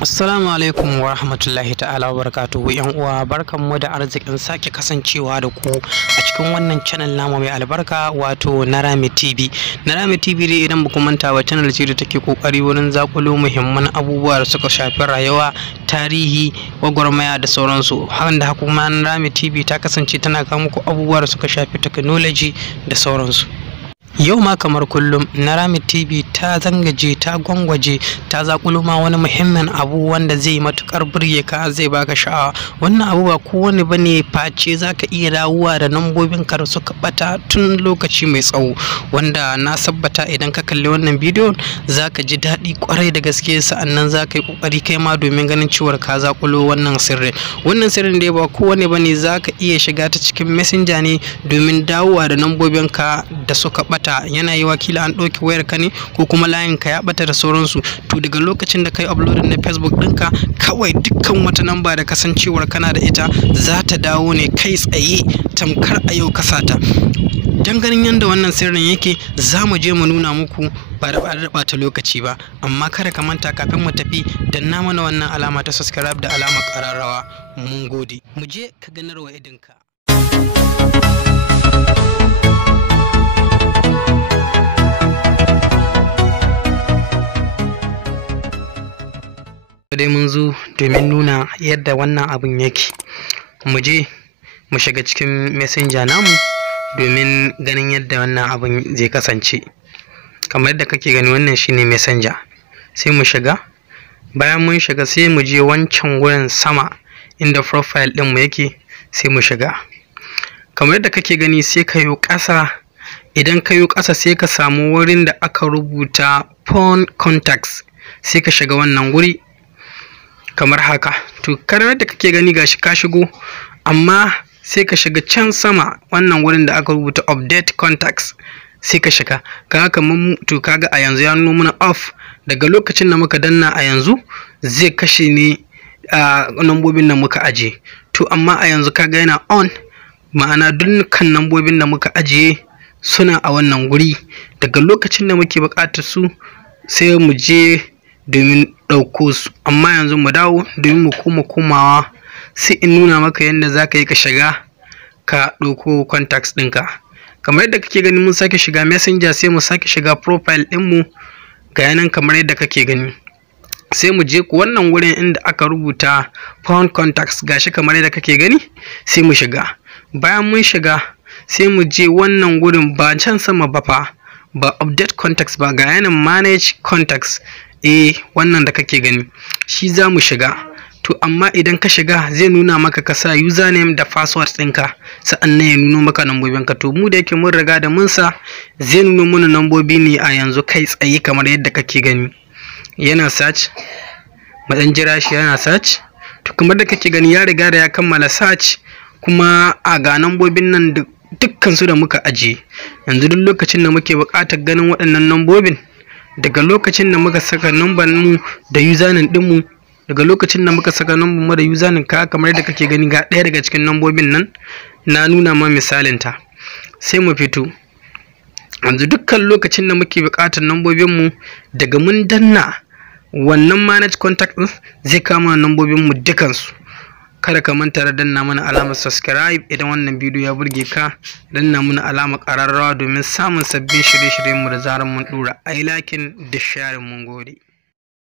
Assalamu alaikum wa rahmatullahi ta'ala wa barakatuhu. Yan uwa, barkanmu da arzikin sake kasancewa da ku a cikin wannan channel namu mai albarka, wato Narami TV. Narami TV dai idan baku manta ba, channel ce da take kokari wurin zakulo muhimman abubuwa da suka shafi rayuwa, tarihi, gwagwarmaya da sauransu. Haka kuma Narami TV ta kasance tana kawo muku abubuwa da suka shafi technology da sauransu. Yau ma kamar kullum Narami TV ta zangaje, ta gwangwaje, ta zakulo ma wani muhimmin abu wanda zai matukar burge ka, zai baka sha'awa. Wannan abu ba kowane bane face zaka iya dawowa da nambobin ka da suka bata tun lokaci mai tsawo, wanda na sabbata idan ka kalli wannan bidiyo zaka ji daɗi kwarai da gaske. Sa'annan zaka yi kokari kai ma domin ganin cewa ka zakulo wannan sirri. Wannan sirrin dai ba kowane bane zaka iya shiga ta cikin messenger ne domin dawowa da nambobin ka da suka bata. Yana yi wakila an ɗauki wayar ka ne ko kuma layin ka ya bata da sauransu. To daga lokacin da kai uploading na Facebook ɗinka, kawai dukkan wata namba da kasancewar kana da ita za ta dawo ne kai tsaye tamkar a yau kasata. Dan ganin yadda wannan sirrin yake, za mu je mu nuna muku ba da ɓata lokaci ba. Amma kada ka manta, kafin mu tafi danna mana wannan alama ta subscribe da alamar ƙararrawa. Mun gode. Mu je ka ganarwa idinka. Dai mun zo domin nuna yadda wannan abun yake. Mu je mu shiga cikin messenger namu domin ganin yadda wannan abun zai kasance. Kamar yadda kake gani, wannan shine messenger. Sai mu shiga. Bayan mun shiga sai mu je wancan wurin sama inda profile ɗinmu yake, sai mu shiga. Kamar yadda kake gani, sai ka yi ƙasa. Idan ka yi ƙasa sai ka samu wurin da aka rubuta phone contacts, sai ka shiga wannan wuri kamar haka. To kamar yadda kake gani gashi ka shigo, amma sai ka shiga can sama wannan wurin da aka rubuta update contacts, sai ka shiga. To kaga a yanzu ya nuna mana off. Daga lokacin da muka danna a yanzu zai kashe ne nambobin da muka ajiye. To amma a yanzu kaga yana on, ma'ana dukkan nambobin da muka ajiye suna a wannan guri. Daga lokacin da muke buƙatar su sai mu je domin ɗauko su. Amma yanzu mu dawo domin mu komawa, sai in nuna maka yadda za ka yi ka shiga ka ɗauko contacts ɗinka. Kamar yadda kake gani, mun sake shiga messenger, sai mu sake shiga profile ɗinmu ga yanan kamar yadda kake gani. Sai mu je wannan wurin inda aka rubuta phone contacts, gashi kamar yadda kake gani, sai mu shiga. Bayan mun shiga sai mu je wannan wurin, ba can sama ba fa, ba update contacts ba, ga yanan manage contacts. Wannan da kake gani shi za mu shiga. To amma idan ka shiga zai nuna maka ka sa username da password ɗinka, sa'annan ya nuna maka nambobinka. To mu da yake mun riga da mun sa, zai nuna mana nambobi ne a yanzu kai tsaye kamar yadda kake gani. Yana search, mu dan jira shi yana search. To kamar da kake gani ya riga da ya kammala search, kuma a ga nambobin nan dukkan su da muka ajiye. Yanzu duk lokacin da muke buƙatar ganin waɗannan nambobin, daga lokacin da muka saka number mu da username ɗinmu, daga lokacin da muka saka number mu da username ka, kamar yadda kake gani ga ɗaya daga cikin nambobin nan na nuna ma misalin ta. Sai mu fito. Yanzu dukkan lokacin da muke buƙatar nambobin mu, daga mun danna wannan manage contact ɗin zai kama nambobin mu dukansu. Kada ka manta da danna mana alamar subscribe idan wannan bidiyo ya burge ka. Danna mana alamar ƙararrawa domin samun sabbin shirye-shiryenmu da zarar mun ɗora. Ai lakin da sharing. Mun gode.